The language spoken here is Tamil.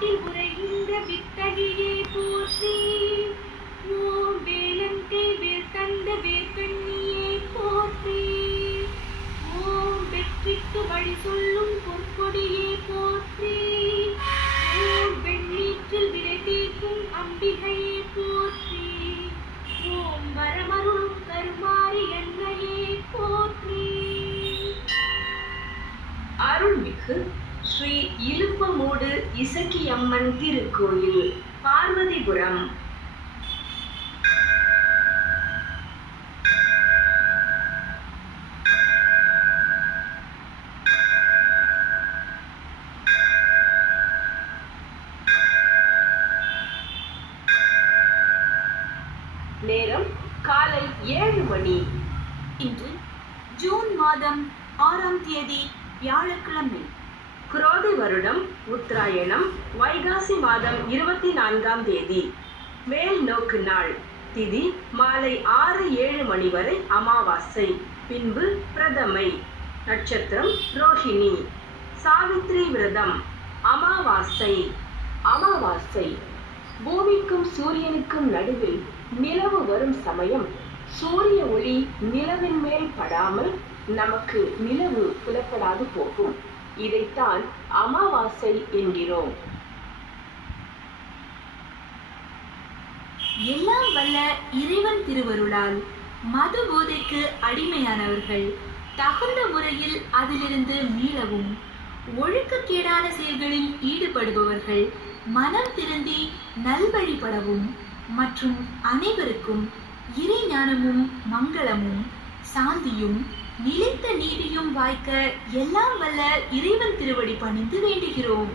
காட்டில் உரைகின்ற வித்தகியை போற்றி. ஓம் வேலங்கை வேர் தந்த வேர்க்கண்ணியே போற்றி. ஓம் வெற்றிக்கு வழி சொல்லும் பொற்கொடியை போற்றி. ஓம் வெண்ணீற்றில் விலை தீர்க்கும் அம்பிகையை போற்றி. ஓம் வரமருளும் கருமாரி எண்ணையே போற்றி. அருள்மிகு ஸ்ரீ இலுப்பமூடு இசக்கியம்மன் திருக்கோயில் பார்வதிபுரம். நேரம் காலை ஏழு மணி. இன்று ஜூன் மாதம் ஆறாம் தேதி வியாழக்கிழமை. வருடம் உத்தராயணம் வைகாசி மாதம் இருபத்தி நான்காம் தேதி. மேல் நோக்கு நாள் திதி மாலை ஆறு ஏழு மணி வரை அமாவாசை பின்பு பிரதமை நட்சத்திரம் ரோஹிணி. சாவித்ரி விரதம் அமாவாசை அமாவாசை. பூமிக்கும் சூரியனுக்கும் நடுவில் நிலவு வரும் சமயம் சூரிய ஒளி நிலவின் மேல் படாமல் நமக்கு நிலவு புலப்படாது போகும். இதைத்தான் அமாவாசை என்கிறோம். எல்லாம் வல்ல இறைவன் திருவருளால் மது போதைக்கு அடிமையானவர்கள் தகுந்த முறையில் அதிலிருந்து மீளவும் ஒழுக்கக்கேடான செயல்களில் ஈடுபடுபவர்கள் மனம் திருந்தி நல்வழிபடவும் மற்றும் அனைவருக்கும் இறை ஞானமும் மங்களமும் சாந்தியும் நிலைத்த நீதியும் வாய்க்க எல்லாம் வல்ல இறைவன் திருவடி பணிந்து வேண்டுகிறோம்.